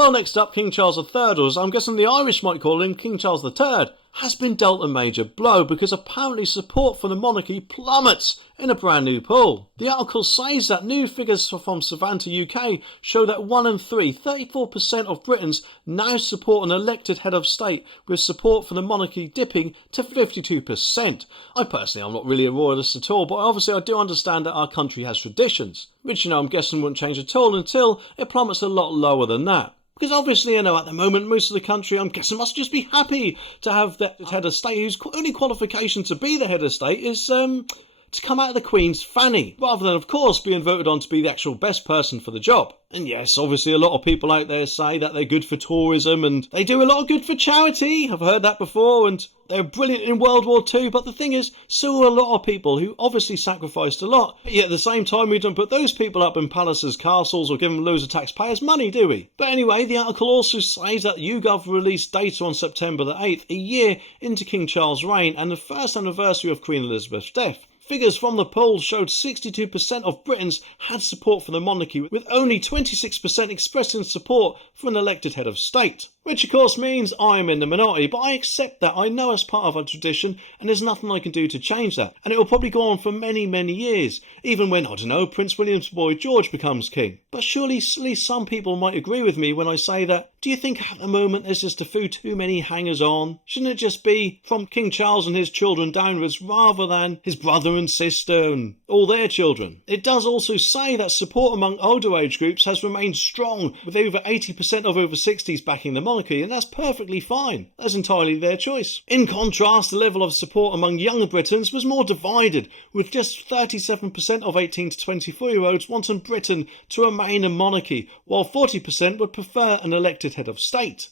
Well, next up, King Charles III, or as I'm guessing the Irish might call him, King Charles III, has been dealt a major blow because apparently support for the monarchy plummets in a brand new poll. The article says that new figures from Savanta UK show that 1 in 3, 34% of Britons now support an elected head of state, with support for the monarchy dipping to 52%. I personally am not really a royalist at all, but obviously I do understand that our country has traditions, which I'm guessing wouldn't change at all until it plummets a lot lower than that. Because obviously, at the moment, most of the country, I'm guessing, must just be happy to have the head of state whose only qualification to be the head of state is to come out of the Queen's fanny, rather than, of course, being voted on to be the actual best person for the job. And yes, obviously a lot of people out there say that they're good for tourism and they do a lot of good for charity. I've heard that before, and they're brilliant in World War II. But the thing is, so are a lot of people who obviously sacrificed a lot. But yet at the same time, we don't put those people up in palaces, castles, or give them loads of taxpayers' money, do we? But anyway, the article also says that YouGov released data on September the 8th, a year into King Charles' reign and the first anniversary of Queen Elizabeth's death. Figures from the poll showed 62% of Britons had support for the monarchy, with only 26% expressing support for an elected head of state. Which of course means I'm in the minority, but I accept that. I know it's part of our tradition and there's nothing I can do to change that. And it will probably go on for many, many years, even when, I don't know, Prince William's boy George becomes king. But surely at least some people might agree with me when I say that, do you think at the moment there's just too many hangers on? Shouldn't it just be from King Charles and his children downwards, rather than his brother and sister and all their children? It does also say that support among older age groups has remained strong, with over 80% of over 60s backing the monarchy, and that's perfectly fine. That's entirely their choice. In contrast, the level of support among younger Britons was more divided, with just 37% of 18 to 24-year-olds wanting Britain to remain a monarchy, while 40% would prefer an elected head of state.